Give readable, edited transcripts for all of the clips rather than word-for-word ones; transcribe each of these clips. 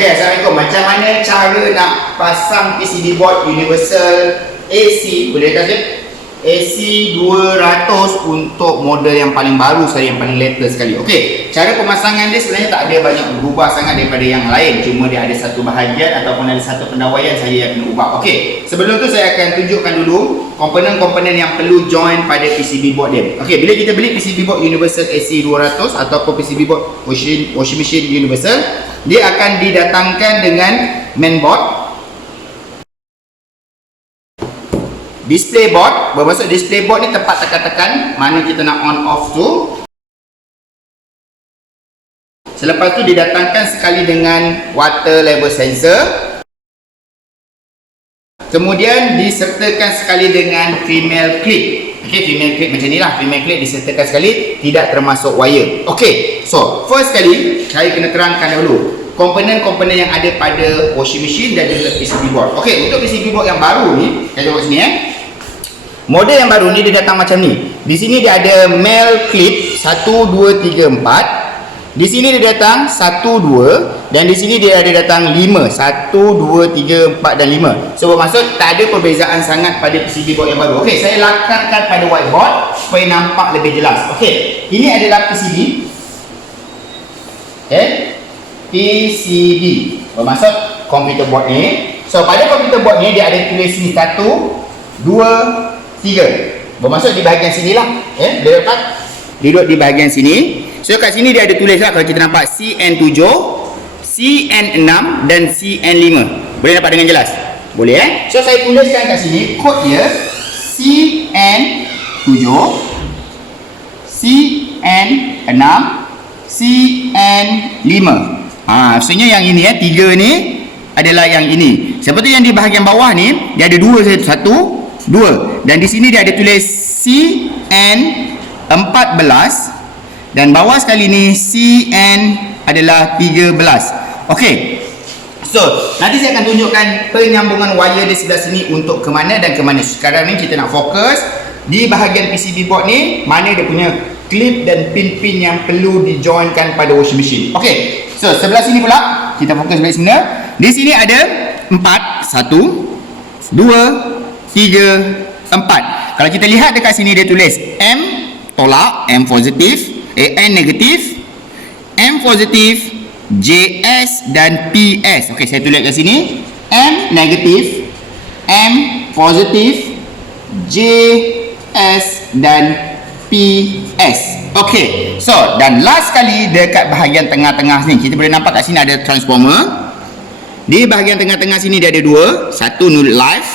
Okay, Assalamualaikum. Macam mana cara nak pasang PCB board universal AC, boleh kasih? AC 200 untuk model yang paling baru sekali, yang paling latest sekali. Okey, cara pemasangan dia sebenarnya tak ada banyak berubah sangat daripada yang lain. Cuma dia ada satu bahagian ataupun ada satu pendawaian saja yang kena ubah. Okey, sebelum tu saya akan tunjukkan dulu komponen-komponen yang perlu join pada PCB board dia. Okey, bila kita beli PCB board universal AC 200 ataupun PCB board washing machine universal, dia akan didatangkan dengan mainboard, display board. Bermaksud display board ni tempat tekan-tekan mana kita nak on off tu. Selepas tu didatangkan sekali dengan water level sensor. Kemudian disertakan sekali dengan female clip. Okey, female clip macam ni lah. Female clip disertakan sekali, tidak termasuk wire. Okey, so first sekali saya kena terangkan dahulu komponen-komponen yang ada pada washing machine dan juga PCB board. Okey, untuk PCB board yang baru ni, saya tengok sini model yang baru ni dia datang macam ni. Di sini dia ada male clip 1 2 3 4. Di sini dia datang 1 2 dan di sini dia ada datang 5. 1 2 3 4 dan 5. So bermaksud tak ada perbezaan sangat pada PCB board yang baru. Okey, saya lakarkan pada whiteboard supaya nampak lebih jelas. Okey, ini adalah PCB. Okey, PCB bermaksud komputer board ni. So pada komputer board ni dia ada tulis sini 1 2 3. Bermaksud di bahagian sini lah. Dia dapat duduk di bahagian sini. So kat sini dia ada tulis lah, kalau kita nampak CN7, CN6 dan CN5. Boleh nampak dengan jelas? Boleh So saya tuliskan kat sini kod dia CN7, CN6, CN5. Maksudnya yang ini 3 ni adalah yang ini. Seperti yang di bahagian bawah ni dia ada 2, 2 dan di sini dia ada tulis CN14 dan bawah sekali ni CN adalah 13. Okey. So, nanti saya akan tunjukkan penyambungan wire di sebelah sini untuk ke mana dan ke mana. Sekarang ni kita nak fokus di bahagian PCB board ni, mana dia punya clip dan pin-pin yang perlu dijoinkan pada washing machine. Okey. So, sebelah sini pula kita fokus balik sini. Di sini ada 4, 1 2 3, 4. Kalau kita lihat dekat sini dia tulis M tolak, M positif, N negatif, M positif, JS dan PS. Okey, saya tulis kat sini M negatif, M positif, JS dan PS. Okey, so dan last sekali dekat bahagian tengah-tengah sini kita boleh nampak kat sini ada transformer. Di bahagian tengah-tengah sini dia ada 2, satu live,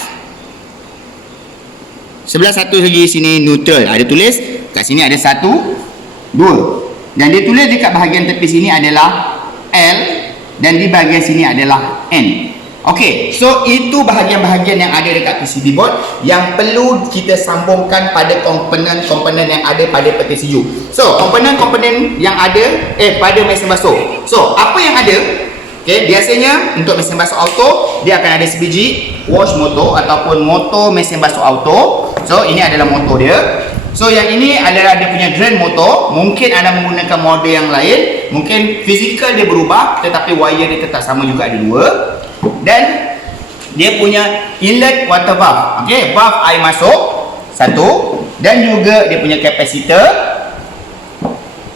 sebelah satu lagi sini neutral. Ada tulis kat sini ada 1 2 dan dia tulis dekat bahagian tepi sini adalah L dan di bahagian sini adalah N. Okey, so itu bahagian-bahagian yang ada dekat PCB board yang perlu kita sambungkan pada komponen-komponen yang ada pada peti sejuk. So komponen-komponen yang ada pada mesin basuh. So apa yang ada? Okay, biasanya untuk mesin basuh auto dia akan ada sebiji wash motor ataupun motor mesin basuh auto. So ini adalah motor dia. So yang ini adalah dia punya drain motor. Mungkin anda menggunakan model yang lain, mungkin fizikal dia berubah tetapi wire dia tetap sama juga, ada 2. Dan dia punya inlet water valve. Okey, valve air masuk 1 dan juga dia punya capacitor,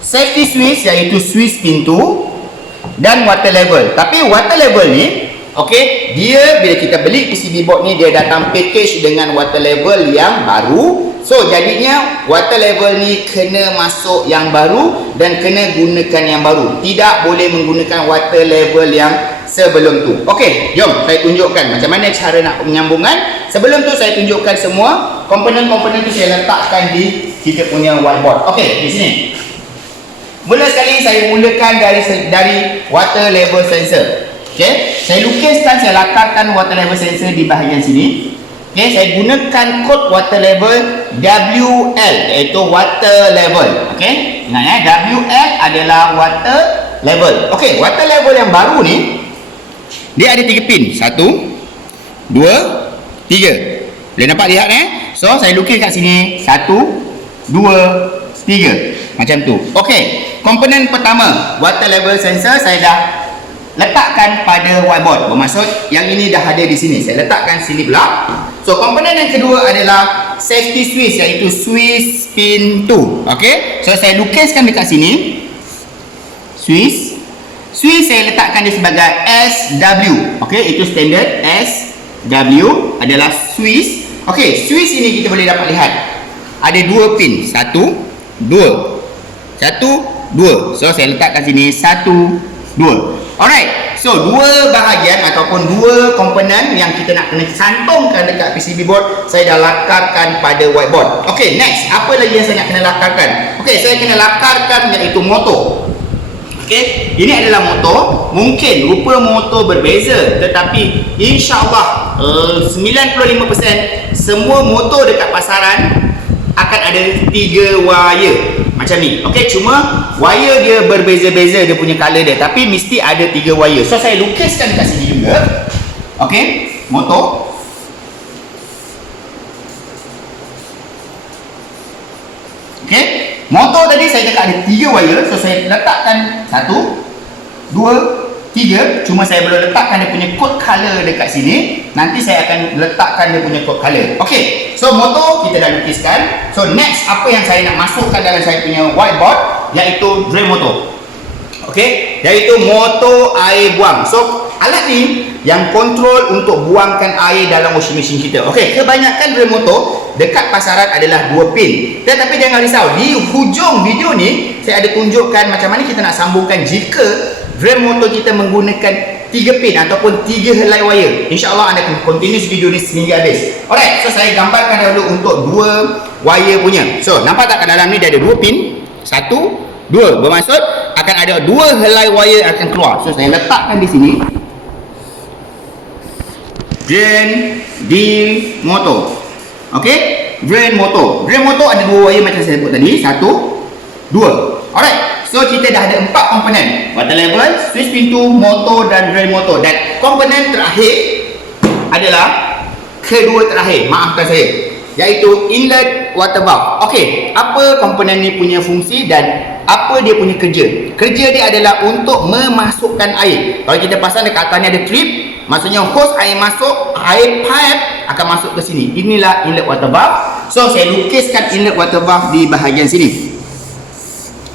safety switch iaitu switch pintu dan water level. Tapi water level ni, okey, dia bila kita beli PCB board ni dia datang package dengan water level yang baru. So jadinya water level ni kena masuk yang baru dan kena gunakan yang baru. Tidak boleh menggunakan water level yang sebelum tu. Okey, jom saya tunjukkan macam mana cara nak penyambungan. Sebelum tu saya tunjukkan semua komponen-komponen tu saya letakkan di kita punya whiteboard. Okey, di sini. Mula sekali saya mulakan dari water level sensor. Okey, saya lukiskan, saya lakarkan water level sensor di bahagian sini. Okey, saya gunakan kod water level WL iaitu water level. Okey, ingat WL adalah water level. Okey, water level yang baru ni dia ada 3 pin. 1 2 3. Boleh nampak, lihat So saya lukis kat sini 1 2 3 macam tu. Okey, komponen pertama water level sensor saya dah letakkan pada whiteboard. Bermaksud yang ini dah ada di sini. Saya letakkan sini pula. So komponen yang kedua adalah safety switch, iaitu switch pin 2. Okey. So saya lukiskan dekat sini. Switch saya letakkan dia sebagai SW. Okey, itu standard SW adalah switch. Okey, switch ini kita boleh dapat lihat ada dua pin, 1 2. 1 2. So saya letakkan sini 1 2. Alright. So dua bahagian ataupun dua komponen yang kita nak kena cantumkan dekat PCB board, saya dah lakarkan pada whiteboard. Okey, next, apa lagi yang saya nak kena lakarkan? Okey, saya kena lakarkan iaitu motor. Okey, ini adalah motor. Mungkin rupa motor berbeza, tetapi insya-Allah 95% semua motor dekat pasaran akan ada 3 wire macam ni. Okey, cuma wire dia berbeza-beza dia punya color dia, tapi mesti ada 3 wire. So saya lukiskan kat sini juga. Okey, motor. Okey, motor tadi saya cakap ada 3 wire. So saya letakkan 1 2 3, cuma saya belum letakkan dia punya code color dekat sini. Nanti saya akan letakkan dia punya code color. Okey, so motor kita dah lukiskan. So next, apa yang saya nak masukkan dalam saya punya whiteboard, iaitu drain motor. Okey, iaitu motor air buang. So alat ni yang kontrol untuk buangkan air dalam washing machine kita. Okey, kebanyakan drain motor dekat pasaran adalah 2 pin. Tetapi jangan risau, di hujung video ni saya ada tunjukkan macam mana kita nak sambungkan jika drain motor kita menggunakan 3 pin ataupun 3 helai wire. InsyaAllah anda akan continue video ni sehingga habis. Alright, so saya gambarkan dahulu untuk 2 wire punya. So nampak tak kat dalam ni dia ada 2 pin, 1 2. Bermaksud akan ada 2 helai wire akan keluar. So saya letakkan di sini drain di motor. Okey, drain motor. Drain motor ada 2 wire macam saya sebut tadi, 1 2. Alright. So kita dah ada 4 komponen, water level, switch pintu, motor dan drain motor. Dan komponen terakhir adalah kedua terakhir, maafkan saya, iaitu inlet water valve. Okey, apa komponen ni punya fungsi dan apa dia punya kerja? Kerja dia adalah untuk memasukkan air. Kalau kita pasang dekat atas ni ada trip, maksudnya hose air masuk, air pipe akan masuk ke sini. Inilah inlet water valve. So saya lukiskan inlet water valve di bahagian sini.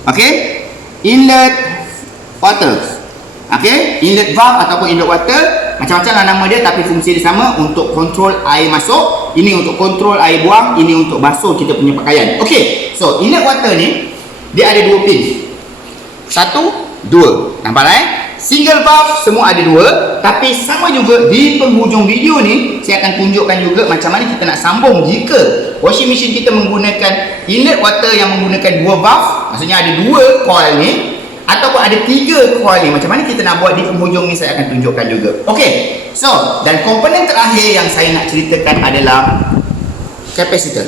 Okey, inlet water. Okey, inlet valve ataupun inlet water, macam-macam lah nama dia, tapi fungsi dia sama, untuk kontrol air masuk. Ini untuk kontrol air buang, ini untuk basuh kita punya pakaian. Okey, so inlet water ni dia ada 2 pin, 1 2. Nampak lah single valve semua ada 2. Tapi sama juga di penghujung video ni saya akan tunjukkan juga macam mana kita nak sambung jika washing machine kita menggunakan inlet water yang menggunakan 2 valve, maksudnya ada 2 coil ni ataupun ada 3 coil ni. Macam mana kita nak buat di penghujung ni saya akan tunjukkan juga. Okey, so dan komponen terakhir yang saya nak ceritakan adalah kapasitor.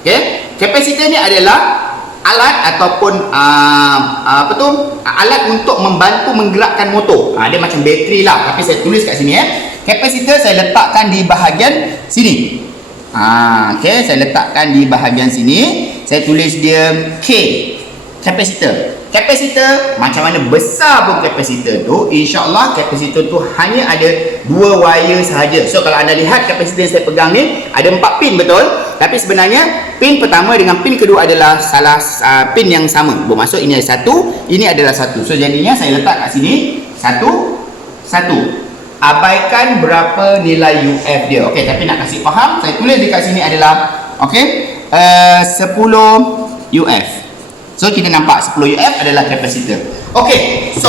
Okey, kapasitor ni adalah alat ataupun alat untuk membantu menggerakkan motor. Dia macam bateri lah, tapi saya tulis kat sini kapasitor saya letakkan di bahagian sini. Okey, saya letakkan di bahagian sini. Saya tulis dia K, kapasitor. Kapasitor, macam mana besar pun kapasitor tu, insya-Allah kapasitor tu hanya ada 2 wire sahaja. So kalau anda lihat kapasitor yang saya pegang ni ada 4 pin, betul? Tapi sebenarnya pin pertama dengan pin kedua adalah salah pin yang sama. Bermaksud ini ada 1, ini adalah 1. So jadinya saya letak kat sini 1 1. Abaikan berapa nilai UF dia. Okey, tapi nak kasih faham, saya tulis dekat sini adalah okey, 10 UF. So kita nampak 10 UF adalah kapasitor. Okey, so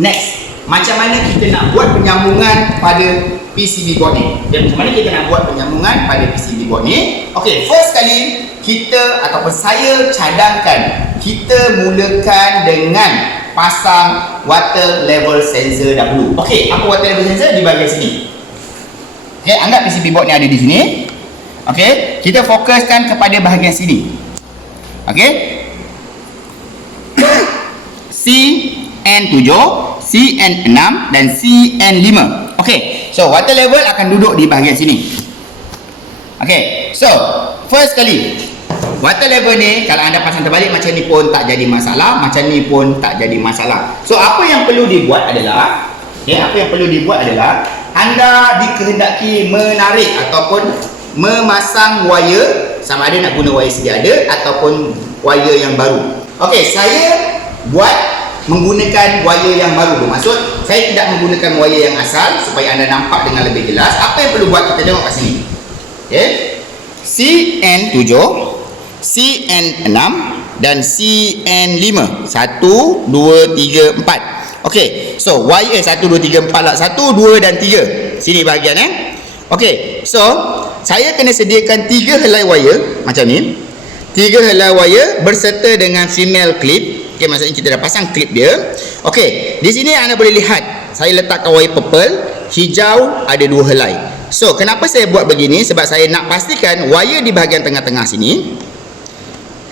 next, macam mana kita nak buat penyambungan pada PCB board ni? Dan macam mana kita nak buat penyambungan pada PCB board ni? Okey, first kali kita ataupun saya cadangkan kita mulakan dengan pasang water level sensor dahulu. Okey, apa water level sensor? Di bahagian sini. Okey, anggap PCB board ni ada di sini. Okey, kita fokuskan kepada bahagian sini. Okey, CN7, CN6 dan CN5. Okey, so water level akan duduk di bahagian sini. Okey, so first kali water level ni kalau anda pasang terbalik macam ni pun tak jadi masalah, macam ni pun tak jadi masalah. So apa yang perlu dibuat adalah anda dikehendaki menarik ataupun memasang wire, sama ada nak guna wire sedia ada ataupun wire yang baru. Okey, saya buat menggunakan wire yang baru. Bermaksud saya tidak menggunakan wire yang asal supaya anda nampak dengan lebih jelas. Apa yang perlu buat, kita tengok kat sini. Okey. CN7, CN6 dan CN5. 1 2 3 4. Okey. So wire 1 2 3 4 lah. 1 2 dan 3. Sini bahagian Okey. So saya kena sediakan 3 helai wire macam ni. 3 helai wire berserta dengan female clip. Okey, maksudnya kita dah pasang clip dia. Okey, di sini anda boleh lihat saya letakkan wire purple, hijau ada 2 helai. So, kenapa saya buat begini? Sebab saya nak pastikan wire di bahagian tengah-tengah sini.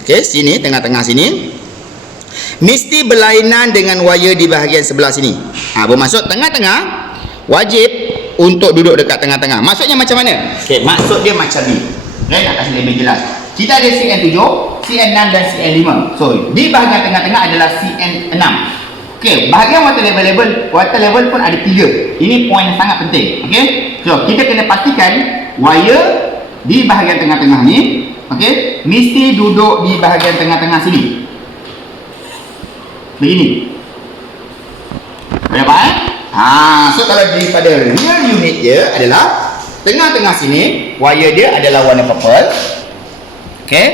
Okey, sini tengah-tengah sini mesti berlainan dengan wire di bahagian sebelah sini. Bermaksud tengah-tengah wajib untuk duduk dekat tengah-tengah. Maksudnya macam mana? Okey, maksud dia macam ni. Okey, nak kasih lebih jelas. Kita ada CN7, CN6 dan CN5. So, di bahagian tengah-tengah adalah CN6. Okey, bahagian water level pun ada 3. Ini poin yang sangat penting. Okey. So, kita kena pastikan wire di bahagian tengah-tengah ni, okey, mesti duduk di bahagian tengah-tengah sini. Begini. Boleh faham? So kalau daripada real unit dia adalah tengah-tengah sini wire dia adalah warna purple. Okey.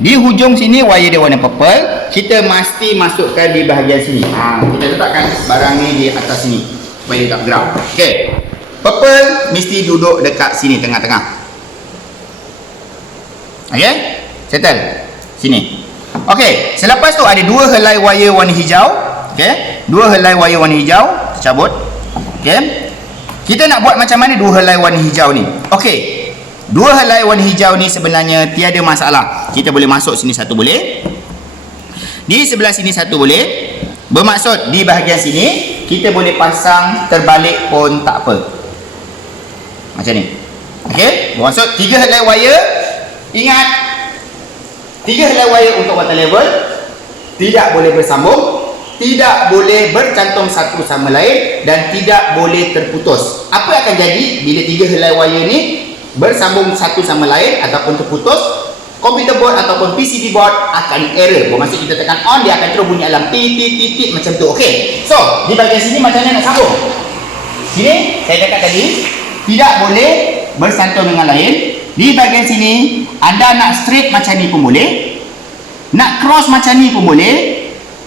Di hujung sini wire dia warna purple. Kita mesti masukkan di bahagian sini. Kita letakkan barang ni di atas sini supaya dia tak bergerak. Okey. Purple mesti duduk dekat sini tengah-tengah. Okey? Settle. Sini. Okey, selepas tu ada 2 helai wire warna hijau. Okey? 2 helai wire warna hijau, cabut. Okey? Kita nak buat macam mana 2 helai warna hijau ni? Okey. 2 helai warna hijau ni sebenarnya tiada masalah. Kita boleh masuk sini satu boleh. Di sebelah sini satu boleh. Bermaksud di bahagian sini kita boleh pasang terbalik pun tak apa. Macam ni. Okey? Bermaksud 3 helai wire. Ingat 3 helai wire untuk water level tidak boleh bersambung, tidak boleh bercantum satu sama lain dan tidak boleh terputus. Apa yang akan jadi bila 3 helai wire ni bersambung satu sama lain ataupun terputus? Komputer board ataupun PCB board akan error. Bermaksud kita tekan on, dia akan terus bunyi alarm tit macam tu. Okey. So, di bahagian sini macam mana nak sambung? Sini saya cakap tadi tidak boleh bersantun dengan lain. Di bahagian sini anda nak straight macam ni pun boleh, nak cross macam ni pun boleh,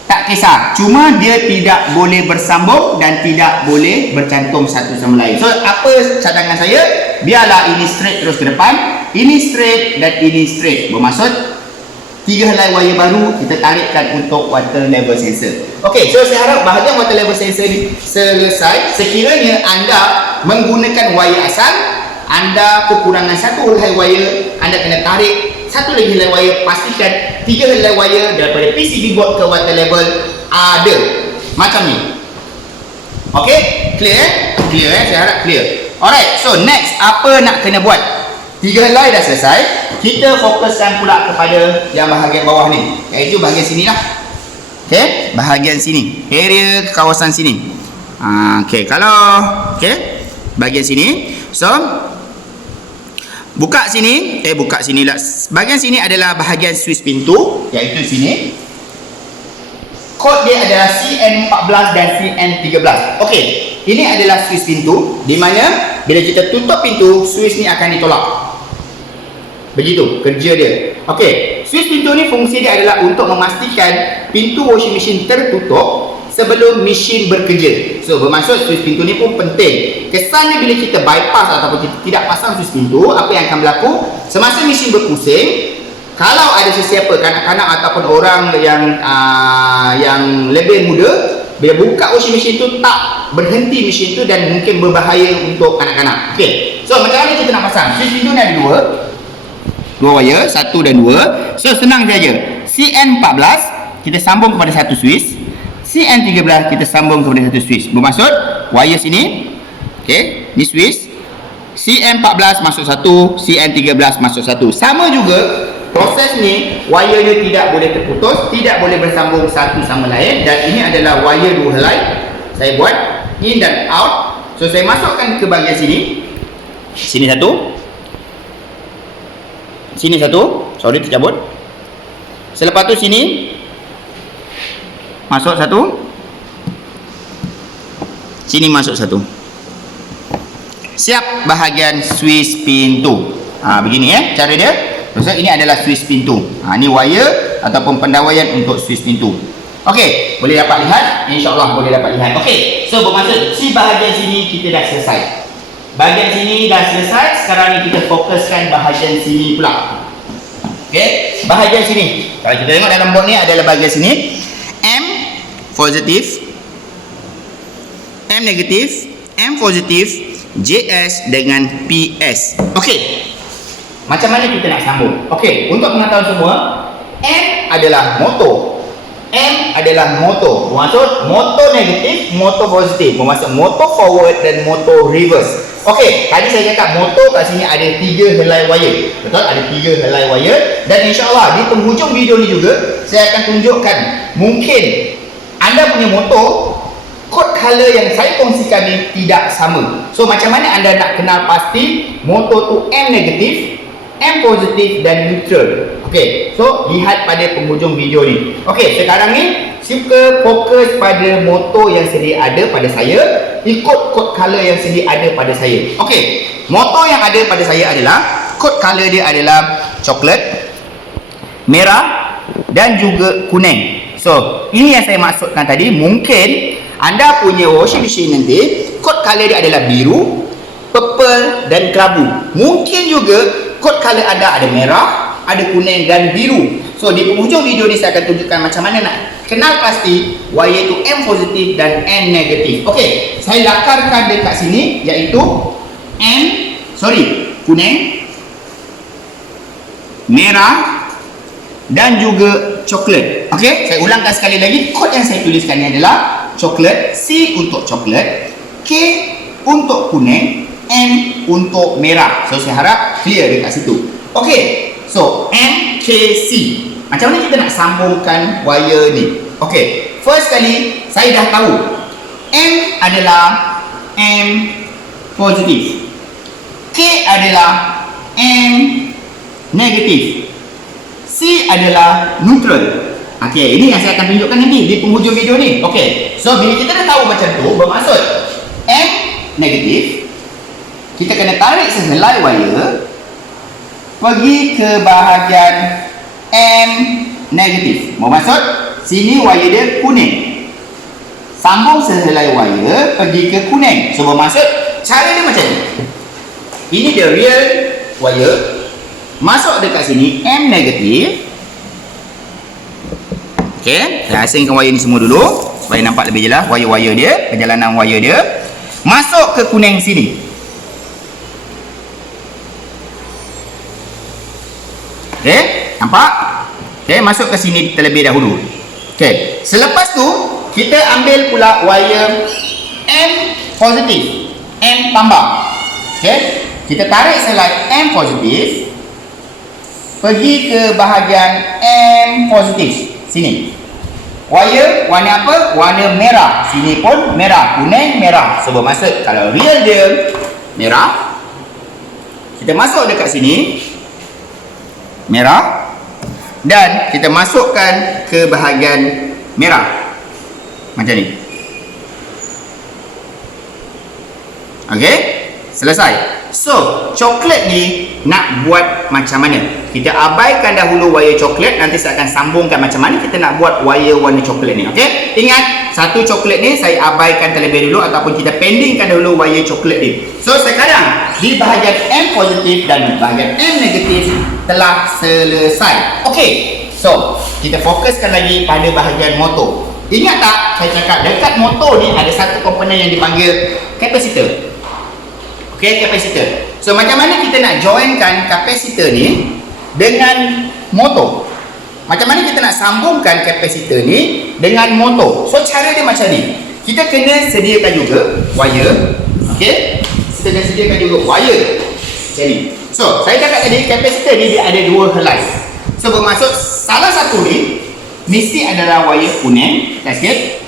tak kisah. Cuma dia tidak boleh bersambung dan tidak boleh bercantum satu sama lain. So apa cadangan saya? Biarlah ini straight terus ke depan, ini straight dan ini straight. Bermaksud 3 helai wire baru kita tarikkan untuk water level sensor. Okey, so saya harap bahagian water level sensor ni selesai. Sekiranya anda menggunakan wire asal, anda kekurangan 1 helai wire, anda kena tarik 1 lagi helai wire. Pastikan 3 helai wire daripada PCB board ke water level ada macam ni. Okey, clear? Clear saya harap clear. Alright, so next apa nak kena buat? 3 helai dah selesai. Kita fokuskan pula kepada yang bahagian bawah ni, iaitu bahagian sini lah. Okey, bahagian sini, area kawasan sini. Okey, kalau okey, bahagian sini. So buka sini, buka sini lah. Bahagian sini adalah bahagian switch pintu, iaitu sini. Kod dia adalah CN14 dan CN13. Okey, ini adalah switch pintu di mana bila kita tutup pintu, switch ni akan ditolak. Begitu kerja dia. Okey, switch pintu ni fungsi dia adalah untuk memastikan pintu washing machine tertutup sebelum mesin bekerja. So bermaksud switch pintu ni pun penting. Kesannya bila kita bypass ataupun kita tidak pasang switch pintu, apa yang akan berlaku? Semasa mesin berpusing, kalau ada sesiapa, kanak-kanak ataupun orang yang lebih muda, bila buka washing machine tu tak berhenti mesin tu dan mungkin berbahaya untuk kanak-kanak. Okey. So macam mana kita nak pasang? Switch pintu ni ada dua wire, 1 dan 2. So senang saja. CN14 kita sambung kepada satu switch. CN13 kita sambung kepada satu switch. Bermaksud wire sini, okey, ni switch. CN14 masuk satu, CN13 masuk satu. Sama juga proses ni wire dia tidak boleh terputus, tidak boleh bersambung satu sama lain, dan ini adalah wire dua helai. Saya buat in dan out. So saya masukkan ke bahagian sini. Sini satu, sini satu, sorry tercabut. Selepas tu sini masuk satu, sini masuk satu. Siap bahagian switch pintu. Begini cara dia. So ini adalah switch pintu. Ini wire ataupun pendawaian untuk switch pintu. Okey, boleh dapat lihat? InsyaAllah boleh dapat lihat. Okey, so bermaksud si bahagian sini kita dah selesai. Bahagian sini dah selesai. Sekarang ni kita fokuskan bahagian sini pula. Okey, bahagian sini. Kalau kita tengok dalam board ni adalah bahagian sini. M positif, M negatif, M positif, JS dengan PS. Okey. Macam mana kita nak sambung? Okey, untuk pengetahuan semua, M adalah motor. M adalah motor. Bermaksud motor negatif, motor positif. Bermaksud motor forward dan motor reverse. Okey, tadi saya cakap motor kat sini ada 3 helai wire. Betul? Ada 3 helai wire. Dan insya-Allah di penghujung video ni juga saya akan tunjukkan mungkin anda punya motor kod color yang saya kongsikan ni tidak sama. So macam mana anda nak kenal pasti motor tu M negatif, M positif dan neutral. Okey, so lihat pada penghujung video ni. Okey, sekarang ni suka fokus pada motor yang sedia ada pada saya, ikut kod color yang sedia ada pada saya. Okey, motor yang ada pada saya adalah kod color dia adalah coklat, merah dan juga kuning. So, ini yang saya maksudkan tadi. Mungkin anda punya washing machine nanti kod color dia adalah biru, purple dan kelabu. Mungkin juga kod color anda ada merah, ada kuning dan biru. So di penghujung video ni saya akan tunjukkan macam mana nak kenal pasti wire itu M positif dan N negatif. Okey, saya lakarkan dekat sini iaitu kuning, merah dan juga coklat. Okey, saya ulangkan sekali lagi. Kod yang saya tuliskan ni adalah coklat, C untuk coklat, K untuk kuning, M untuk merah. So saya harap clear dekat situ. Okey, so MKC. Macam mana kita nak sambungkan wire ni? Okey, first kali saya dah tahu M adalah M positif, K adalah M negatif, C adalah neutral. Okey, ini yang saya akan tunjukkan nanti di penghujung video ni. Okey, so bila kita dah tahu macam tu, bermaksud M negatif, kita kena tarik sehelai wire pergi ke bahagian M negatif. Bermaksud sini wire dia kuning, sambung sehelai wire pergi ke kuning. So bermaksud cara dia macam ni. Ini dia real wire, masuk dekat sini M negatif. Okey, saya asingkan wire ni semua dulu supaya nampak lebih jelas wire-wire dia, perjalanan wire dia. Masuk ke kuning sini. Okey, nampak? Okey, masuk ke sini terlebih dahulu. Okey, selepas tu kita ambil pula wire M positif, M tambah. Okey, kita tarik selai M positif pergi ke bahagian M positif sini. Wire warna apa? Warna merah. Sini pun merah, kuning, merah. So bermaksud kalau real dia merah, kita masuk dekat sini merah dan kita masukkan ke bahagian merah macam ni. Okey, selesai. So coklat ni nak buat macam mana? Kita abaikan dahulu wire coklat, nanti saya akan sambungkan macam mana kita nak buat wire warna coklat ni. Okey, ingat satu coklat ni saya abaikan terlebih dulu ataupun kita pendingkan dahulu wire coklat ni. So sekarang di bahagian M positif dan bahagian M negatif telah selesai. Okey, so kita fokuskan lagi pada bahagian motor. Ingat tak saya cakap dekat motor ni ada satu komponen yang dipanggil kapasitor. Okey, kapasitor. So macam mana kita nak joinkan kapasitor ni dengan motor? Macam mana kita nak sambungkan kapasitor ni dengan motor? So cara dia macam ni. Kita kena sediakan juga wire. Okey, kita kena sediakan juga wire macam ni. So saya cakap tadi kapasitor ni dia ada dua helai. So bermaksud salah satu ni mesti adalah wire kuning, sikit.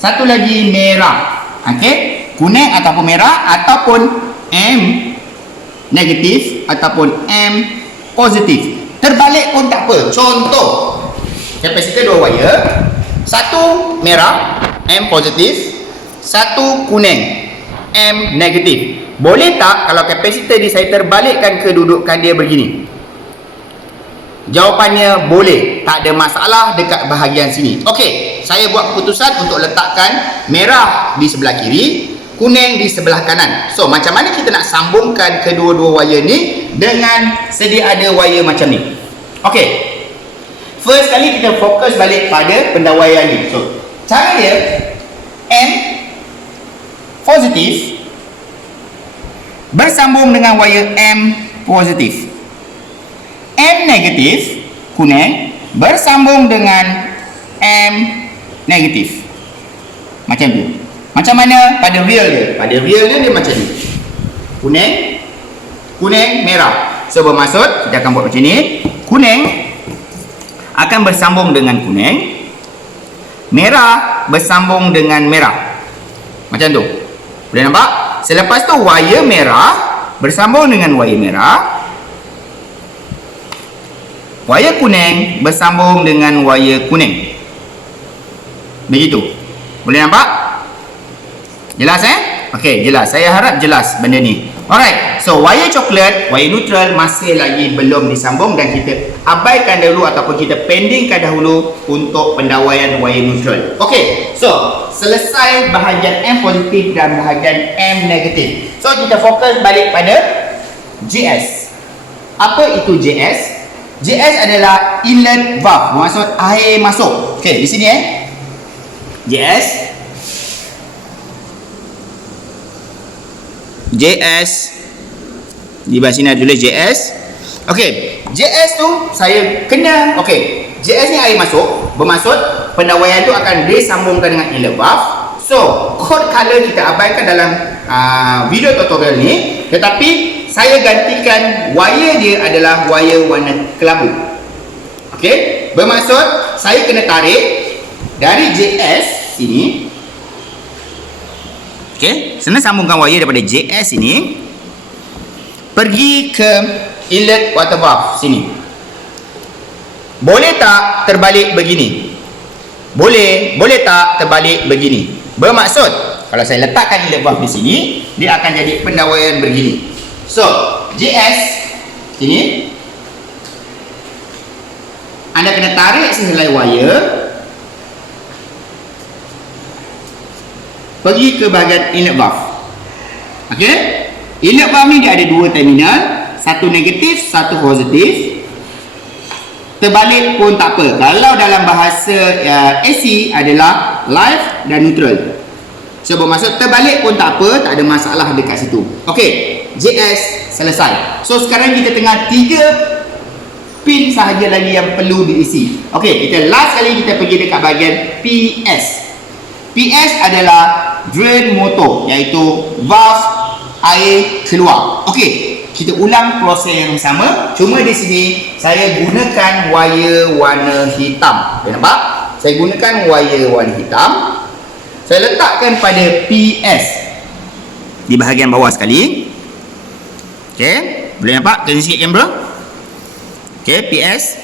Satu lagi merah. Okey, kuning ataupun merah ataupun M negatif ataupun M positif. Terbalik pun tak apa. Contoh, kapasitor dua wire, satu merah M positif, satu kuning M negatif. Boleh tak kalau kapasitor ni saya terbalikkan kedudukan dia begini? Jawapannya boleh, tak ada masalah dekat bahagian sini. Okey, saya buat keputusan untuk letakkan merah di sebelah kiri, kuning di sebelah kanan. So, macam mana kita nak sambungkan kedua-dua wire ni dengan sedia ada wire macam ni? Okey, first kali kita fokus balik pada pendawaian ni. So, cara dia M positif bersambung dengan wire M positif. M negatif kuning bersambung dengan M negatif. Macam tu. Macam mana pada real dia? Pada real dia macam ni. Kuning, kuning, merah. So bermaksud kita akan buat macam ni. Kuning akan bersambung dengan kuning, merah bersambung dengan merah. Macam tu. Boleh nampak? Selepas tu wire merah bersambung dengan wire merah, wire kuning bersambung dengan wire kuning. Begitu. Boleh nampak? Jelas Okey, jelas. Saya harap jelas benda ni. Alright. So, wire coklat, wire neutral masih lagi belum disambung dan kita abaikan dahulu ataupun kita pendingkan dahulu untuk pendawaian wire neutral. Okey. So, selesai bahagian M positif dan bahagian M negatif. So, kita fokus balik pada JS. Apa itu JS? JS adalah inlet valve, maksud air masuk. Okey, di sini JS di bawah sini ada tulis JS. Okey, JS tu saya kena, okey, JS ni air masuk, bermaksud pendawaian tu akan disambungkan dengan inlet valve. So, code color kita abaikan dalam video tutorial ni, tetapi saya gantikan wire dia adalah wire warna kelabu. Okey, bermaksud saya kena tarik dari JS sini. Okey, senang sambungkan wire daripada JS ini pergi ke inlet water valve sini. Boleh tak terbalik begini? Boleh, boleh tak terbalik begini? Bermaksud kalau saya letakkan inlet valve di sini, dia akan jadi pendawaian begini. So, JS sini anda kena tarik sehelai wire pergi ke bahagian inlet valve. Okey? Inlet valve ni dia ada dua terminal, satu negatif, satu positif. Terbalik pun tak apa. Kalau dalam bahasa AC adalah live dan neutral. So bermaksud terbalik pun tak apa, tak ada masalah dekat situ. Okey, JS selesai. So sekarang kita tengah 3 pin sahaja lagi yang perlu diisi. Okey, kita last kali kita pergi dekat bahagian PS. PS adalah drain motor, iaitu valve air keluar. Okey, kita ulang proses yang sama, cuma di sini saya gunakan wire warna hitam. Boleh nampak? Saya gunakan wire warna hitam. Saya letakkan pada PS di bahagian bawah sekali. Okey, boleh nampak? Turn sikit kamera. Okey, PS.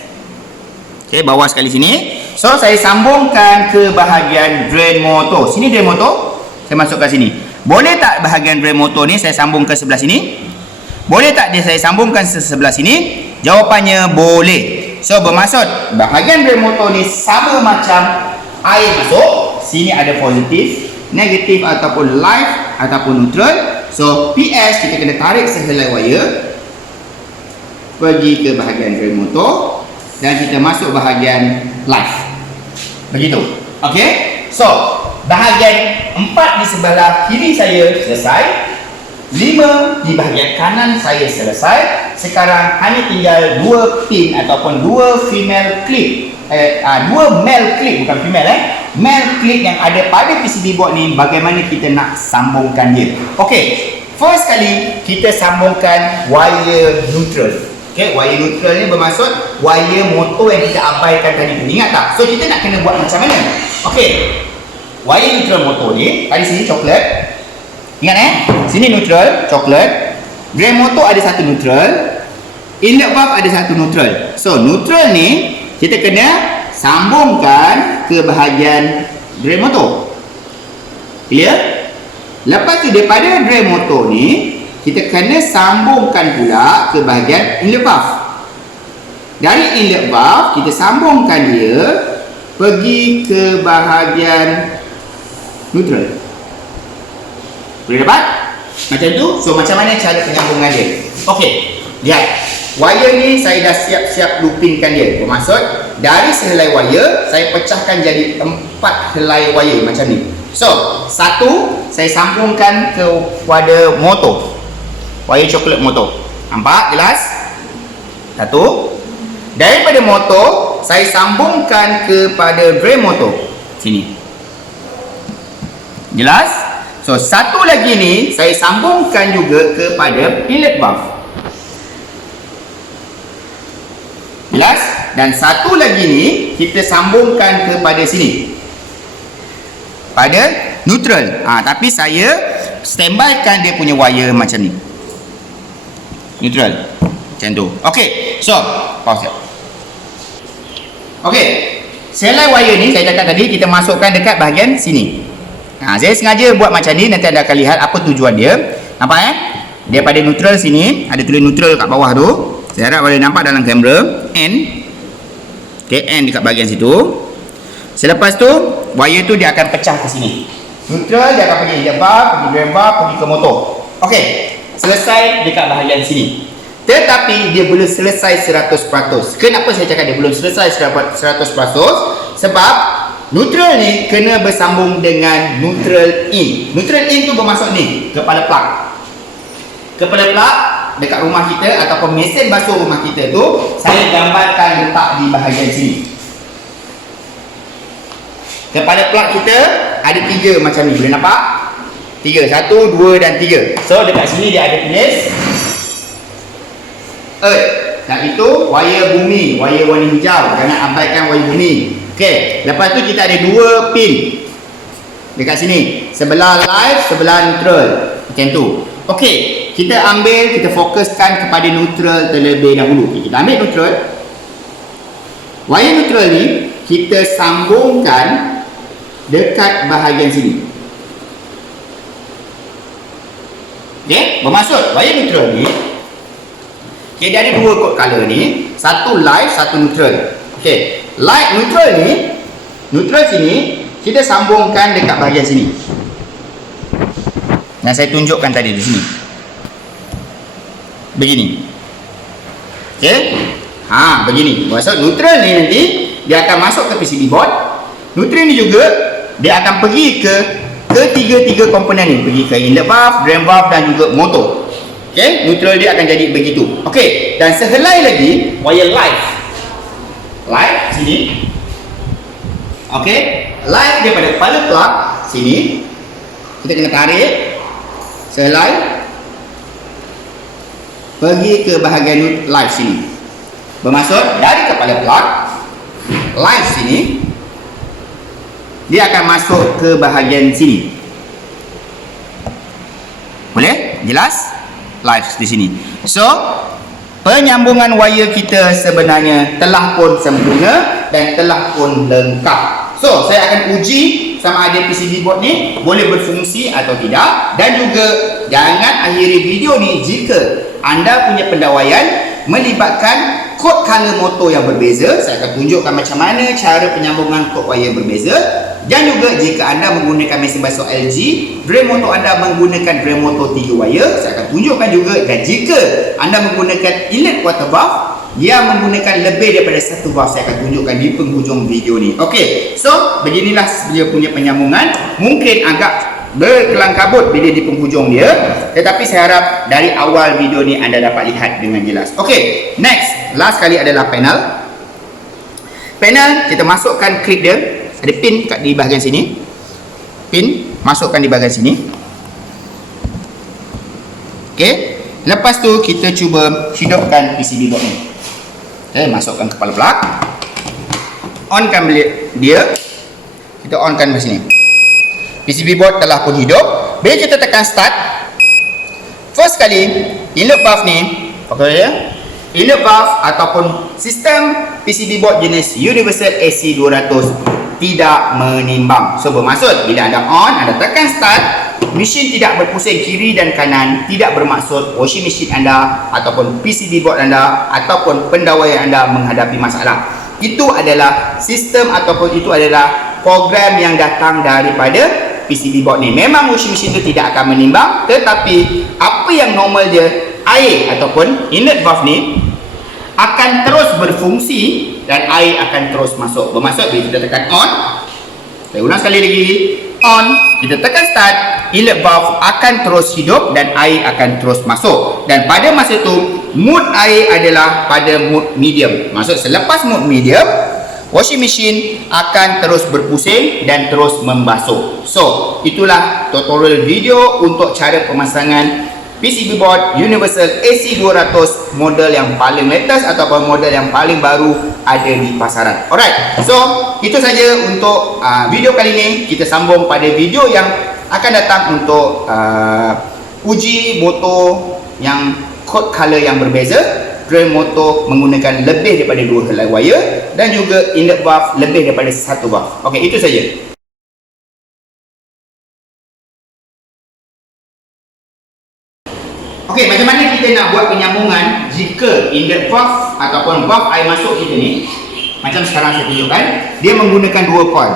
Okey, bawah sekali sini. So, saya sambungkan ke bahagian drain motor. Sini drain motor, saya masukkan sini. Boleh tak bahagian drain motor ni saya sambung ke sebelah sini? Boleh tak dia saya sambungkan ke sebelah sini? Jawapannya boleh. So, bermaksud bahagian drain motor ni sama macam air masuk. Sini ada positif, negatif ataupun live ataupun neutral. So, PS kita kena tarik sehelai wire pergi ke bahagian drain motor dan kita masuk bahagian live. Begitu. Okey. So, bahagian 4 di sebelah kiri saya selesai. 5 di bahagian kanan saya selesai. Sekarang hanya tinggal 2 pin ataupun 2 female clip. 2 male clip, bukan female male clip yang ada pada PCB board ni, bagaimana kita nak sambungkan dia. Okey. First kali kita sambungkan wire neutral. Okey, wire neutral ni bermaksud wire motor yang kita abaikan tadi tu. Ingat tak? So kita nak kena buat macam mana? Okey. Wire neutral motor ni, tadi sini coklat. Ingat sini neutral, coklat. Drain motor ada satu neutral. Inlet valve ada satu neutral. So neutral ni kita kena sambungkan ke bahagian drain motor. Clear? Lepas tu daripada drain motor ni kita kena sambungkan pula ke bahagian inlet valve. Dari inlet valve kita sambungkan dia pergi ke bahagian neutral. Boleh dapat? Macam tu. So macam mana cara penyambungan dia? Okey, lihat. Wire ni saya dah siap-siap loopingkan dia. Bermaksud dari sehelai wire saya pecahkan jadi 4 helai wire macam ni. So, satu saya sambungkan kepada motor. Wire coklat motor. Nampak jelas? Satu. Daripada motor saya sambungkan kepada drain motor. Sini. Jelas? So, satu lagi ni saya sambungkan juga kepada inlet valve. Jelas? Dan satu lagi ni kita sambungkan kepada sini. Pada neutral. Tapi saya standbykan dia punya wire macam ni. Neutral. Macam tu. Okey. So, pause. Okey. Selai wire ni saya cakap tadi kita masukkan dekat bahagian sini. Saya sengaja buat macam ni, nanti anda akan lihat apa tujuan dia. Nampak Daripada neutral sini, ada tulis neutral kat bawah tu. Saya harap boleh nampak dalam kamera. N. Okay, N dekat bahagian situ. Selepas tu, wire tu dia akan pecah ke sini. Neutral dia akan pergi inlet valve, pergi drain valve, pergi ke motor. Okey, selesai dekat bahagian sini. Tetapi dia belum selesai 100%. Kenapa saya cakap dia belum selesai 100%? Sebab neutral ni kena bersambung dengan neutral in. Neutral in tu bermaksud ni, kepala plug. Kepala plug dekat rumah kita ataupun mesin basuh rumah kita tu saya gambarkan letak di bahagian sini. Kepala plug kita ada 3 macam ni, boleh nampak? 3, 1, 2 dan 3. So dekat sini dia ada tulis earth. Dan itu wire bumi, wire warna hijau, jangan abaikan wire bumi. Okey, lepas tu kita ada 2 pin dekat sini, sebelah live, sebelah neutral. Macam tu. Okey, kita ambil, kita fokuskan kepada neutral terlebih dahulu. Okay, kita ambil neutral. Wire neutral ni kita sambungkan dekat bahagian sini. Okey, bermaksud wire neutral ni dia ada 2 kod color ni, satu live, satu neutral. Okey, light neutral ni, neutral sini kita sambungkan dekat bahagian sini. Yang saya tunjukkan tadi di sini. Begini. Okey? Begini. Maksud neutral ni nanti dia akan masuk ke PCB board. Neutral ni juga dia akan pergi ke ketiga-tiga komponen ni, pergi ke inlet valve, drain valve dan juga motor. Okey? Neutral dia akan jadi begitu. Okey, dan sehelai lagi wire live. Live sini. Okey? Live daripada kepala plug sini. Kita kena tarik sehelai pergi ke bahagian live sini. Bermaksud dari kepala plug live sini dia akan masuk ke bahagian sini. Boleh? Jelas? Live di sini. So, penyambungan wire kita sebenarnya telah pun sempurna dan telah pun lengkap. So, saya akan uji sama ada PCB board ni boleh berfungsi atau tidak, dan juga jangan akhiri video ni jika anda punya pendawaian melibatkan kod color motor yang berbeza. Saya akan tunjukkan macam mana cara penyambungan kod wire berbeza. Dan juga jika anda menggunakan mesin basuh LG, drain motor anda menggunakan drain motor 3 wire, saya akan tunjukkan juga. Dan jika anda menggunakan inlet water valve yang menggunakan lebih daripada 1 valve, saya akan tunjukkan di penghujung video ni. Okey, so beginilah dia punya penyambungan. Mungkin agak berkelang kabut bila di penghujung dia, tetapi saya harap dari awal video ni anda dapat lihat dengan jelas. Okey, next, last kali adalah panel. Panel kita masukkan clip dia. Ada pin kat di bahagian sini. Pin masukkan di bahagian sini. Okey. Lepas tu kita cuba hidupkan PCB board ni. Okay, masukkan kepala plug. Onkan dia. Kita onkan di sini. PCB board telah pun hidup. Bila kita tekan start, first kali inlet valve ni, inlet valve ataupun sistem PCB board jenis Universal AC 200 tidak menimbang. So bermaksud bila anda on, anda tekan start, mesin tidak berpusing kiri dan kanan, tidak bermaksud washing machine anda ataupun PCB board anda ataupun pendawaian anda menghadapi masalah. Itu adalah sistem ataupun itu adalah program yang datang daripada PCB board ni. Memang washing machine itu tidak akan menimbang, tetapi apa yang normal dia, air ataupun inlet valve ni akan terus berfungsi dan air akan terus masuk. Bermaksud bila kita tekan on, saya ulang sekali lagi, on, kita tekan start, inlet valve akan terus hidup dan air akan terus masuk. Dan pada masa itu mood air adalah pada mood medium. Maksud selepas mood medium, washing machine akan terus berpusing dan terus membasuh. So, itulah tutorial video untuk cara pemasangan PCB board Universal AC 200 model yang paling latest ataupun model yang paling baru ada di pasaran. Alright, so itu saja untuk video kali ini. Kita sambung pada video yang akan datang untuk uji motor yang code color yang berbeza, drain motor menggunakan lebih daripada 2 helai wire dan juga inlet valve lebih daripada 1 valve. Okey, itu saja. Okey, macam mana kita nak buat penyambungan jika inlet valve ataupun valve air masuk kita ni, macam sekarang saya tunjukkan, dia menggunakan 2 coil.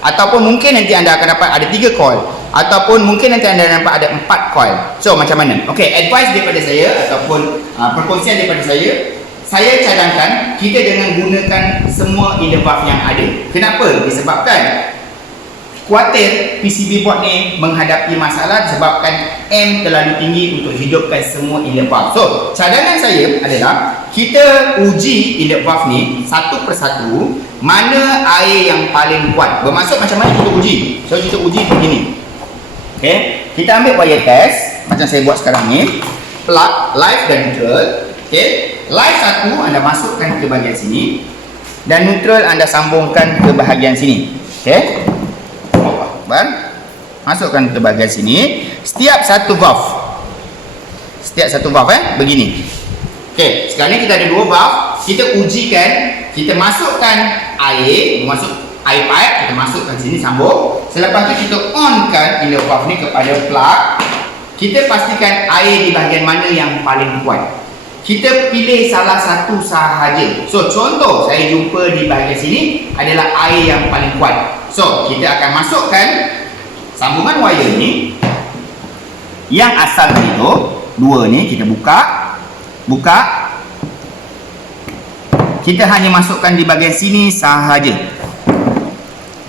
Ataupun mungkin nanti anda akan dapat ada 3 coil, ataupun mungkin nanti anda dapat ada 4 coil. So macam mana? Okey, advice daripada saya ataupun perkongsian daripada saya cadangkan kita jangan gunakan semua inlet valve yang ada. Kenapa? Disebabkan khuatir PCB board ni menghadapi masalah disebabkan M terlalu tinggi untuk hidupkan semua inlet valve. So, cadangan saya adalah kita uji inlet valve ni satu persatu, mana air yang paling kuat. Bermaksud macam mana kita uji? So, kita uji begini. Okay, kita ambil wire test macam saya buat sekarang ni, plug live dan neutral. Okay, live satu anda masukkan ke bahagian sini dan neutral anda sambungkan ke bahagian sini. Okay, masukkan ke bahagian sini. Setiap satu valve begini. Okey, sekarang ni kita ada 2 valve. Kita ujikan, kita masukkan air, masuk air pipe, kita masukkan sini, sambung. Selepas tu kita onkan inlet valve ni kepada plug. Kita pastikan air di bahagian mana yang paling kuat. Kita pilih salah satu sahaja. So contoh saya jumpa di bahagian sini adalah air yang paling kuat. So kita akan masukkan sambungan wire ni yang asal itu 2 ni, kita buka. Kita hanya masukkan di bahagian sini sahaja.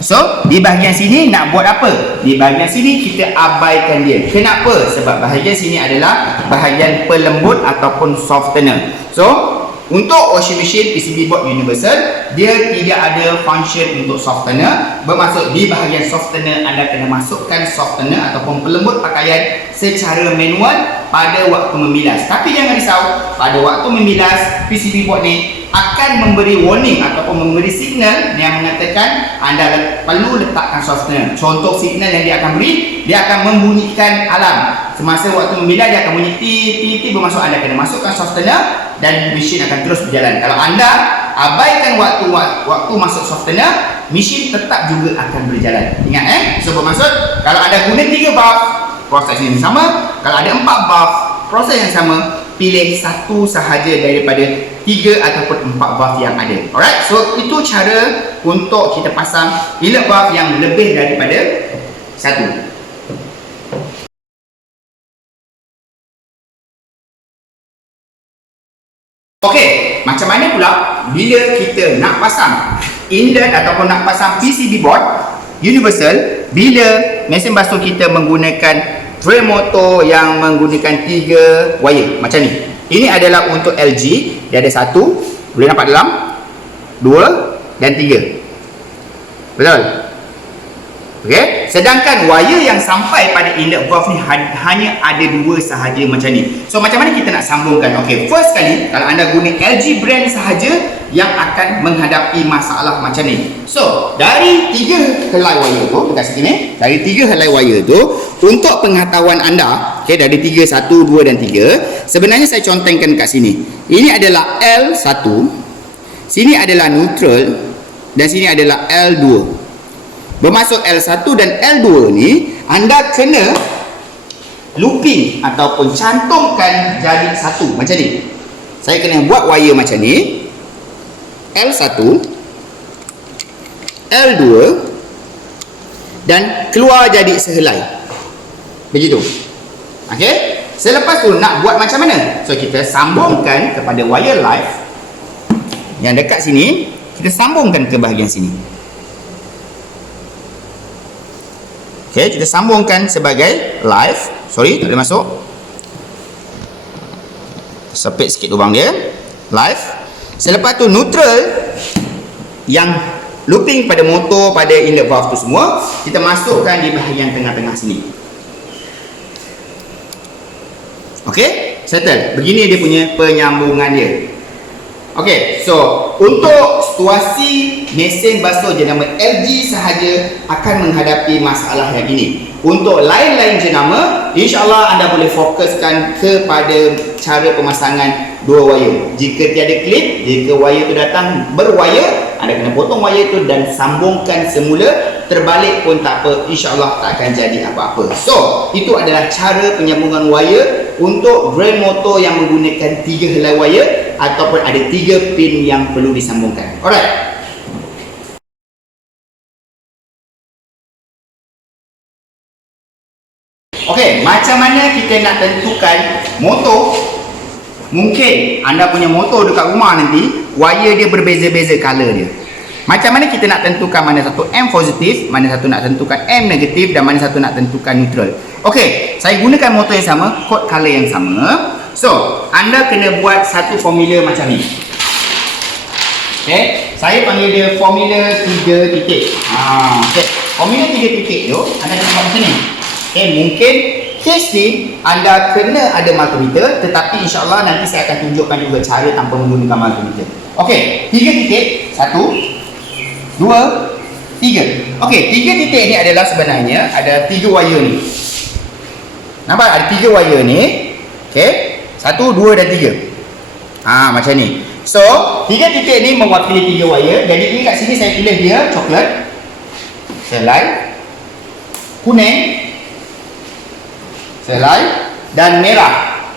So di bahagian sini nak buat apa? Di bahagian sini kita abaikan dia. Kenapa? Sebab bahagian sini adalah bahagian pelembut ataupun softener. So untuk washing machine PCB board Universal, dia tidak ada function untuk softener. Bermaksud di bahagian softener anda kena masukkan softener ataupun pelembut pakaian secara manual pada waktu memilas. Tapi jangan risau, pada waktu memilas PCB board ni akan memberi warning ataupun memberi signal yang mengatakan anda perlu letakkan softener. Contoh signal yang dia akan beri, dia akan membunyikan alarm. Semasa waktu memilas dia akan bunyi ti, bermaksud anda kena masukkan softener dan mesin akan terus berjalan. Kalau anda abaikan waktu masuk softener, mesin tetap juga akan berjalan. Ingat so bermaksud kalau anda guna 3 valve, proses yang sama. Kalau ada 4 valve, proses yang sama. Pilih satu sahaja daripada 3 ataupun 4 valve yang ada. Alright, so itu cara untuk kita pasang inlet valve yang lebih daripada 1. Okey, macam mana pula bila kita nak pasang inlet ataupun nak pasang PCB board Universal bila mesin basuh kita menggunakan drain motor yang menggunakan 3 wire macam ni. Ini adalah untuk LG, dia ada 1, boleh nampak dalam, 2 dan 3. Betul? Okey, sedangkan wire yang sampai pada inlet valve ni hanya ada dua sahaja macam ni. So macam mana kita nak sambungkan? Okey, first kali kalau anda guna LG brand sahaja yang akan menghadapi masalah macam ni. So, dari 3 helai wire tu dekat sini, dari 3 helai wire tu, untuk pengetahuan anda, okey, dari 3, 1, 2 dan 3, sebenarnya saya contengkan kat sini. Ini adalah L1, sini adalah neutral dan sini adalah L2. Bermaksud L1 dan L2 ni anda kena looping ataupun cantumkan jaring satu macam ni. Saya kena buat wire macam ni. L1, L2 dan keluar jadi sehelai. Begitu. Okey? Selepas tu nak buat macam mana? So kita sambungkan kepada wire live yang dekat sini, kita sambungkan ke bahagian sini. Okey, kita sambungkan sebagai live. Sorry, tak boleh masuk. Sepit sikit lubang dia. Live. Selepas tu neutral yang looping pada motor, pada inlet valve tu semua, kita masukkan di bahagian tengah-tengah sini. Okey, settle. Begini dia punya penyambungan dia. Okey, so untuk situasi mesin basuh jenama LG sahaja akan menghadapi masalah yang ini. Untuk lain-lain jenama, insya-Allah anda boleh fokuskan kepada cara pemasangan dua wire. Jika tiada klip, jika wire tu datang berwire, anda kena potong wire tu dan sambungkan semula. Terbalik pun tak apa, insya-Allah tak akan jadi apa-apa. So, itu adalah cara penyambungan wire untuk brand motor yang menggunakan 3 helai wire ataupun ada 3 pin yang perlu disambungkan. Alright. Okey, macam mana kita nak tentukan motor? Mungkin anda punya motor dekat rumah nanti wire dia berbeza-beza color dia. Macam mana kita nak tentukan mana satu M positif, mana satu nak tentukan M negatif dan mana satu nak tentukan neutral? Okey, saya gunakan motor yang sama, kod color yang sama. So, anda kena buat satu formula macam ni. Okey, saya panggil dia formula 3 titik. Okey, formula 3 titik tu anda kena buat macam ni. Okey, mungkin case ni anda kena ada multimeter, tetapi insya-Allah nanti saya akan tunjukkan juga cara tanpa menggunakan multimeter. Okey, 3 titik, 1 2, 3. Okey, 3 titik ni adalah sebenarnya ada 3 wire ni. Nampak ada 3 wire ni. Okey, 1, 2 dan 3. Macam ni. So, 3 titik ni mewakili 3 wire. Jadi ini kat sini saya pilih dia coklat, selai, kuning, selai dan merah.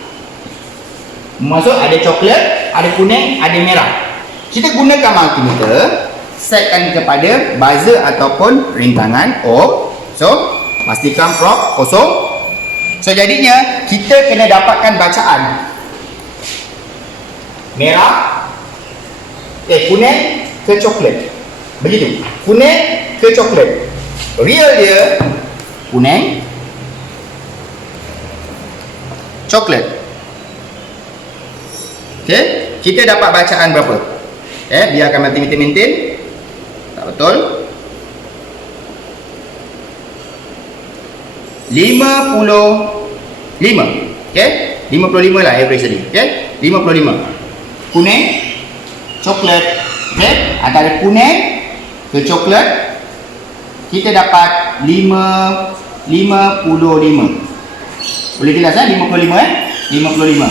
Maksud ada coklat, ada kuning, ada merah. Kita gunakan multimeter, setkan kepada buzzer ataupun rintangan O. So, pastikan prop kosong. So, jadinya kita kena dapatkan bacaan merah, kuning ke coklat. Begitu. Kuning ke coklat. Real dia kuning, coklat. Okey, kita dapat bacaan berapa? Biarkan multimeter maintain. Tak betul. 55. Okey, 55 lah average tadi. Okey, 55. Kuning, coklat. Okey, antara kuning ke coklat kita dapat 55. Boleh jelas 55 55.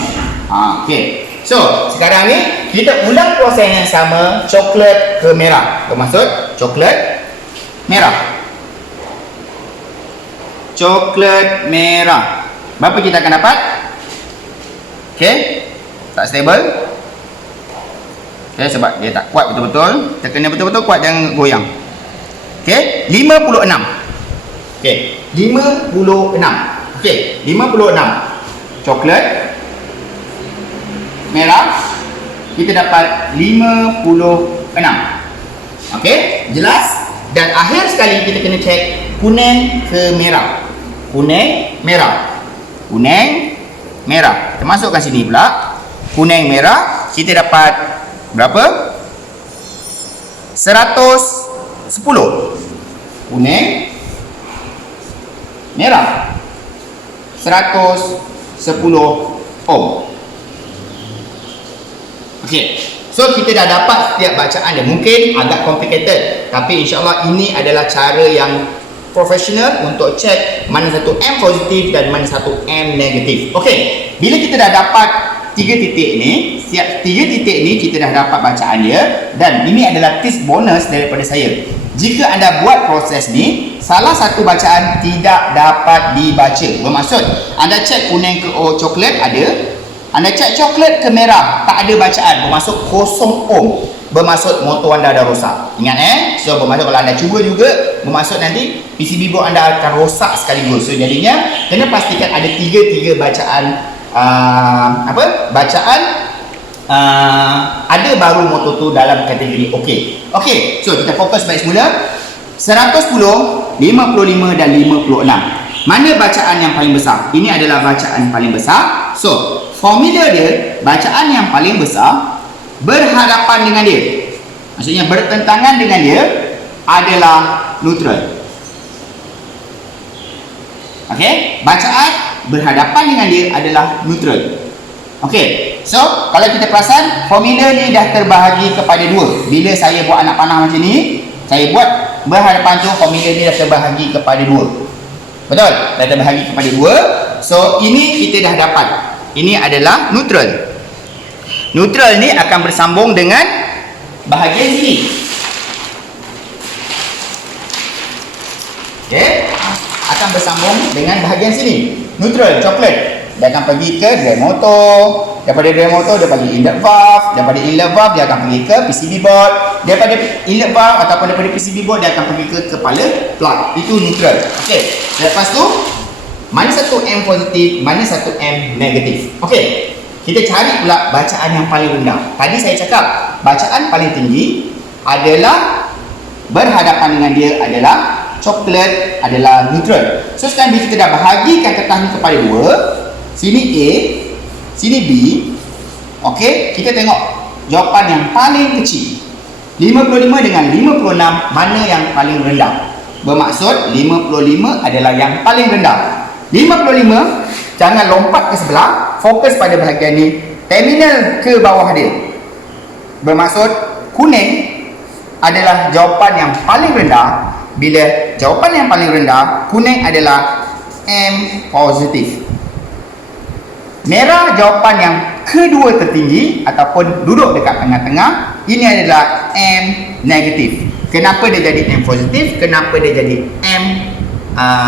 Okey. So, sekarang ni kita ulang proses yang sama, coklat ke merah. Bermaksud coklat merah. Coklat merah. Berapa kita akan dapat? Okey. Tak stable. Okey, sebab dia tak kuat betul-betul. Tekan betul-betul kuat, jangan goyang. Okey, 56. Okey, 56. Okey, 56. Coklat merah kita dapat 56. Okey, jelas? Dan akhir sekali kita kena cek kuning ke merah. Kuning, merah. Kuning, merah. Kita masukkan sini pula. Kuning, merah, kita dapat berapa? 110. Kuning, merah 110 ohm. Okey. So kita dah dapat setiap bacaan dia. Mungkin agak complicated, tapi insya-Allah ini adalah cara yang profesional untuk cek mana satu M positif dan mana satu M negatif. Okey. Bila kita dah dapat 3 titik ni, setiap 3 titik ni kita dah dapat bacaan dia, dan ini adalah tips bonus daripada saya. Jika anda buat proses ni, salah satu bacaan tidak dapat dibaca. Bermaksud anda cek kuning ke coklat ada, anda cek coklat ke merah tak ada bacaan, bermaksud kosong ohm, bermaksud motor anda dah rosak. Ingat so bermaksud kalau anda cuba juga, bermaksud nanti PCB board anda akan rosak sekaligus. So jadinya kena pastikan ada 3 bacaan ada baru motor tu dalam kategori okey. Okey, so kita fokus baik semula. 110, 55 dan 56. Mana bacaan yang paling besar? Ini adalah bacaan paling besar. So, formula dia, bacaan yang paling besar berhadapan dengan dia, maksudnya bertentangan dengan dia, adalah neutral. Okey, bacaan berhadapan dengan dia adalah neutral. Okey, so kalau kita perasan, formula ni dah terbahagi kepada 2. Bila saya buat anak panah macam ni, saya buat berhadapan tu, formula ni dah terbahagi kepada 2. Betul? Dah terbahagi kepada 2. So ini kita dah dapat. Ini adalah neutral. Neutral ni akan bersambung dengan bahagian sini. Okey, akan bersambung dengan bahagian sini. Neutral, coklat. Dia akan pergi ke drain motor. Daripada drain motor dia pergi inlet valve. Daripada inlet valve dia akan pergi ke PCB board. Daripada inlet valve ataupun daripada PCB board dia akan pergi ke kepala plug. Itu neutral. Okey. Lepas tu mana satu M positif, mana satu M negatif. Okey. Kita cari pula bacaan yang paling rendah. Tadi saya cakap bacaan paling tinggi adalah berhadapan dengan dia adalah coklat, adalah neutral. So sekarang bila kita dah bahagikan kertas ni kepada 2, sini A, sini B. Okey, kita tengok jawapan yang paling kecil. 55 dengan 56 mana yang paling rendah? Bermaksud 55 adalah yang paling rendah. 55 jangan lompat ke sebelah, fokus pada bahagian ni, terminal ke bawah dia. Bermaksud kuning adalah jawapan yang paling rendah. Bila jawapan yang paling rendah, kuning adalah M positif. Merah jawapan yang kedua tertinggi ataupun duduk dekat tengah-tengah, ini adalah M negatif. Kenapa dia jadi M positif? Kenapa dia jadi M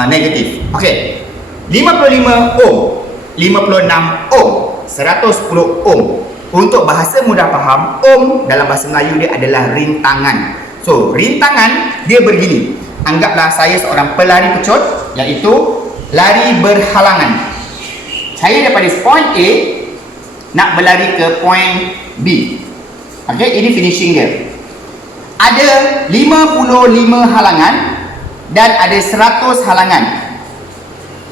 negatif? Okey. 55 ohm, 56 ohm, 110 ohm. Untuk bahasa mudah faham, ohm dalam bahasa Melayu dia adalah rintangan. So, rintangan dia begini. Anggaplah saya seorang pelari pecut, iaitu lari berhalangan. Saya daripada point A nak berlari ke point B. Okey, ini finishing dia. Ada 55 halangan dan ada 100 halangan.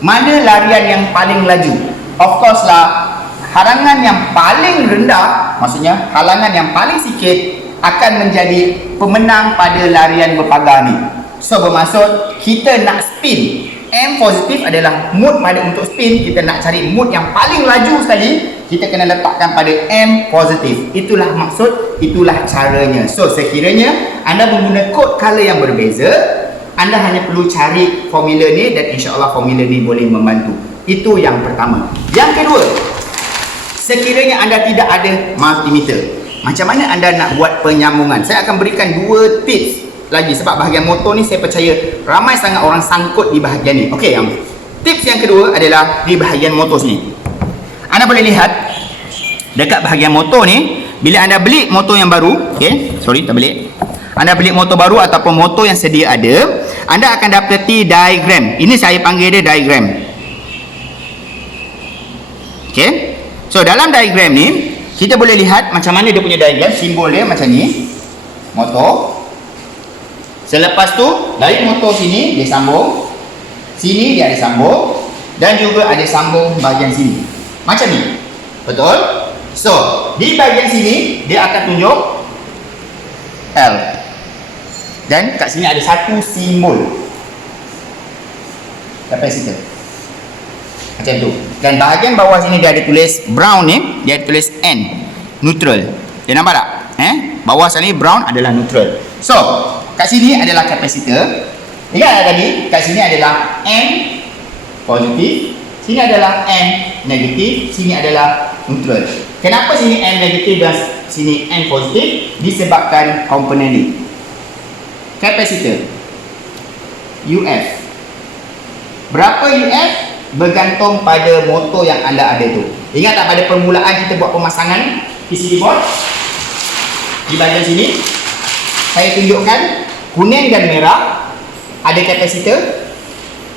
Mana larian yang paling laju? Of course lah, halangan yang paling rendah, maksudnya halangan yang paling sikit akan menjadi pemenang pada larian berpagar ni. So bermaksud kita nak spin, M positif adalah mood pada untuk spin. Kita nak cari mood yang paling laju sekali, kita kena letakkan pada M positif. Itulah maksud, itulah caranya. So sekiranya anda mengguna kod color yang berbeza, anda hanya perlu cari formula ni dan insya-Allah formula ni boleh membantu. Itu yang pertama. Yang kedua, sekiranya anda tidak ada multimeter, macam mana anda nak buat penyambungan? Saya akan berikan 2 tips lagi sebab bahagian motor ni saya percaya ramai sangat orang sangkut di bahagian ni. Okey, yang tips yang kedua adalah di bahagian motor sini. Anda boleh lihat dekat bahagian motor ni, bila anda beli motor yang baru, okey, sorry tak beli. Anda beli motor baru ataupun motor yang sedia ada, anda akan dapati diagram. Ini saya panggil dia diagram. Okey. So dalam diagram ni kita boleh lihat macam mana dia punya diagram, simbol dia macam ni. Motor. Selepas tu dari motor sini dia sambung, sini dia ada sambung dan juga ada sambung bahagian sini. Macam ni. Betul? So, di bahagian sini dia akan tunjuk L. Dan kat sini ada satu simbol. Kapasitor. Macam tu. Dan bahagian bawah sini dia ada tulis brown ni, dia ada tulis N, neutral. Dia nampak tak? Bawah sini brown adalah neutral. So, kat sini adalah kapasitor. Ingat tak tadi? Kat sini adalah N positif, sini adalah N negatif, sini adalah neutral. Kenapa sini N negatif dan sini N positif? Disebabkan komponen ni. Kapasitor UF. Berapa UF? Bergantung pada motor yang anda ada tu. Ingat tak pada permulaan kita buat pemasangan PCB board? Di bahagian sini saya tunjukkan kuning dan merah ada kapasitor,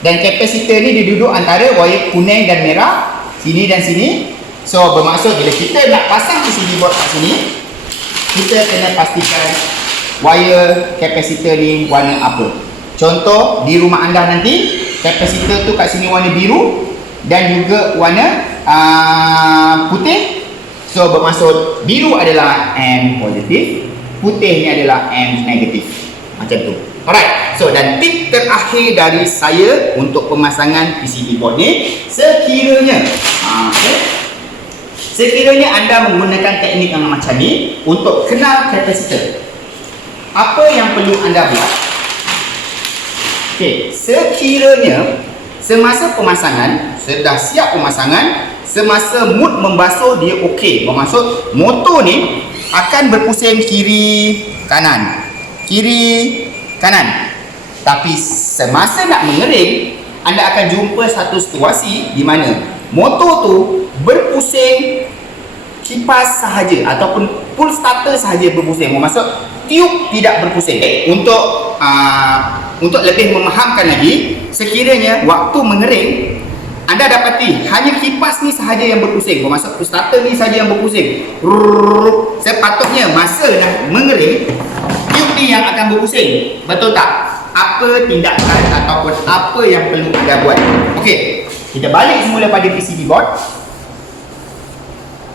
dan kapasitor ni dia duduk antara wire kuning dan merah, sini dan sini. So bermaksud bila kita nak pasang PCB board kat sini, kita kena pastikan wire kapasitor ni warna apa. Contoh di rumah anda nanti kapasitor tu kat sini warna biru dan juga warna putih. So bermaksud biru adalah M positif, putih ni adalah M negatif. Macam tu. Alright. So dan tip terakhir dari saya untuk pemasangan PCB board ni, sekiranya sekiranya anda menggunakan teknik yang macam ni untuk kenal kapasitor, apa yang perlu anda buat? Okey, sekiranya semasa pemasangan, sudah siap pemasangan, semasa mood membasuh dia okey, bermaksud motor ni akan berpusing kiri kanan, kiri kanan. Tapi semasa nak mengering, anda akan jumpa satu situasi di mana motor tu berpusing kipas sahaja ataupun pull starter sahaja berpusing, bermaksud tiup tidak berpusing. Untuk lebih memahamkan lagi, sekiranya waktu mengering anda dapati hanya kipas ni sahaja yang berpusing, bermaksud pull starter ni sahaja yang berpusing. Sepatutnya masa nak mengering, tiup ni yang akan berpusing. Betul tak? Apa tindakan ataupun apa yang perlu anda buat? Okey, kita balik semula pada PCB board.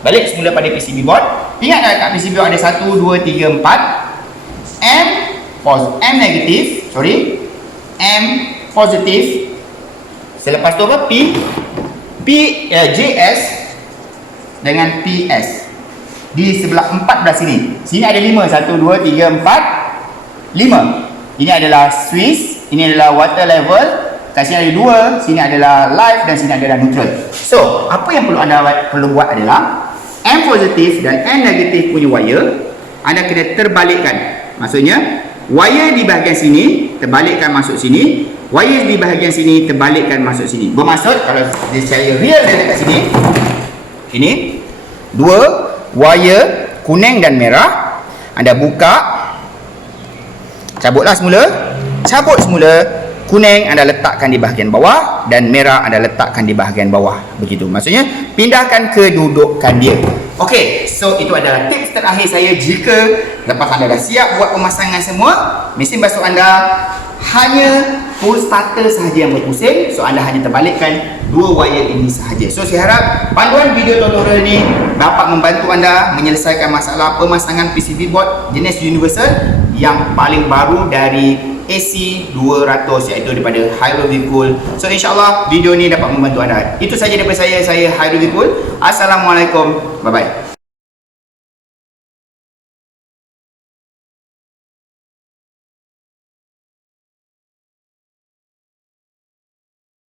Balik semula pada PCB board. Ingat tak kat PCB board ada 1, 2, 3, 4. M negatif, M positif. Selepas tu apa? JS dengan PS. Di sebelah 4 belah sini. Sini ada 5. 1, 2, 3, 4, 5. Ini adalah Swiss, ini adalah water level. Kat sini ada 2, sini adalah live dan sini adalah neutral. So, apa yang perlu anda buat adalah M positif dan N negatif punya wire anda kena terbalikkan. Maksudnya, wire di bahagian sini terbalikkan masuk sini, wire di bahagian sini terbalikkan masuk sini. Bermaksud kalau dia secara real dia dekat sini, ini 2 wire kuning dan merah, anda buka, cabutlah semula, cabut semula, kuning anda letakkan di bahagian bawah dan merah anda letakkan di bahagian bawah. Begitu. Maksudnya pindahkan kedudukan dia. Okey, so itu adalah tips terakhir saya. Jika lepas anda dah siap buat pemasangan semua, mesin basuh anda hanya pull starter sahaja yang berpusing, so anda hanya terbalikkan 2 wire ini sahaja. So saya harap panduan video tutorial ni dapat membantu anda menyelesaikan masalah pemasangan PCB board jenis universal yang paling baru dari AC200, iaitu daripada Hyrule Vikul. So insyaAllah video ni dapat membantu anda. Itu saja daripada saya Hyrule Vikul. Assalamualaikum, bye bye.